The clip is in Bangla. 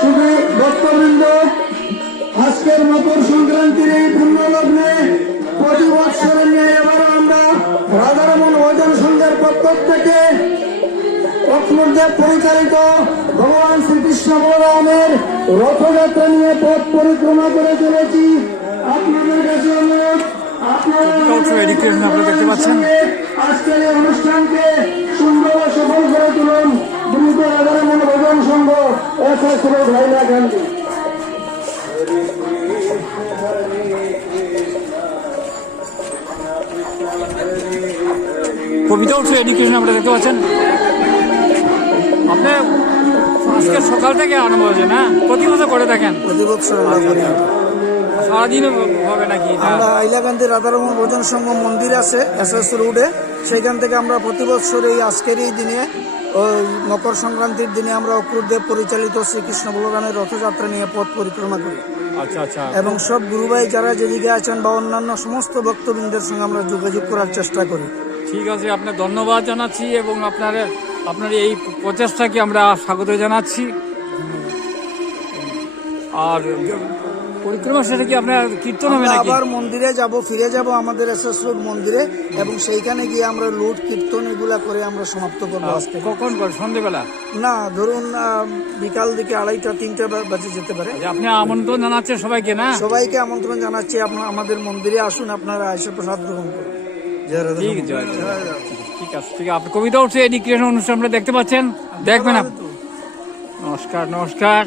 শুধু ভক্তবৃন্দ আজকের মকর সংক্রান্তির এই ওজন সন্ধ্যের পক্ষ থেকে লক্ষ্মণদেব পরিচালিত ভগবান শ্রীকৃষ্ণ বলরামের রথযাত্রা নিয়ে পথ পরিক্রমা করে চলেছি। আপনাদের কাছে অনুরোধ। আজকের এই অনুষ্ঠানকে সুন্দর ও সফল করে তুলুন। দ্রুত Radharaman Bhajan Sangha S S road Hailakandi. কবিতা উৎসব এডুকেশন আপনারা দেখতে পাচ্ছেন। আপনি আজকে সকাল থেকে আরম্ভ হয়েছে না? প্রতি বছর করে থাকেন। প্রতি বছর আমরা হবে নাকি? আমরা হাইলাকান্দি রাধারমন ভোজন সংঘ মন্দির আছে এস এস রোডে। সেখান থেকে আমরা প্রতি বছর এই আজকের এই দিনে মকর সংক্রান্তির দিনে আমরা অক্রুরদেব পরিচালিত শ্রীকৃষ্ণ বলরামের রথযাত্রা নিয়ে পথ পরিক্রমা করি। আচ্ছা আচ্ছা। এবং সব গুরুভাই যারা যেদিকে আছেন বা অন্যান্য সমস্ত ভক্তবৃন্দের সঙ্গে আমরা যোগাযোগ করার চেষ্টা করি। ঠিক আছে আপনার ধন্যবাদ জানাচ্ছি এবং আপনার আপনার এই প্রচেষ্টাকে আমরা স্বাগত জানাচ্ছি। আর পরিক্রমা সেটা কি আপনার কীর্তন হবে নাকি? আবার মন্দিরে যাব ফিরে যাব আমাদের এস এস রোড মন্দিরে এবং সেইখানে গিয়ে আমরা লুট কীর্তন এগুলা করে আমরা সমাপ্ত করব আজকে। কখন করে? সন্ধেবেলা? না ধরুন বিকাল দিকে আড়াইটা তিনটা বাজে যেতে পারে। আপনি আমন্ত্রণ জানাচ্ছেন সবাইকে না? সবাইকে আমন্ত্রণ জানাচ্ছি আমাদের মন্দিরে আসুন আপনারা এসে প্রসাদ গ্রহণ করুন। ঠিক। জয় জয়। ঠিক আছে ঠিক আছে। আপনি কবিতা উঠছে এডুকেশন অনুষ্ঠান আপনারা দেখতে পাচ্ছেন? দেখবেন আপনি নমস্কার নমস্কার।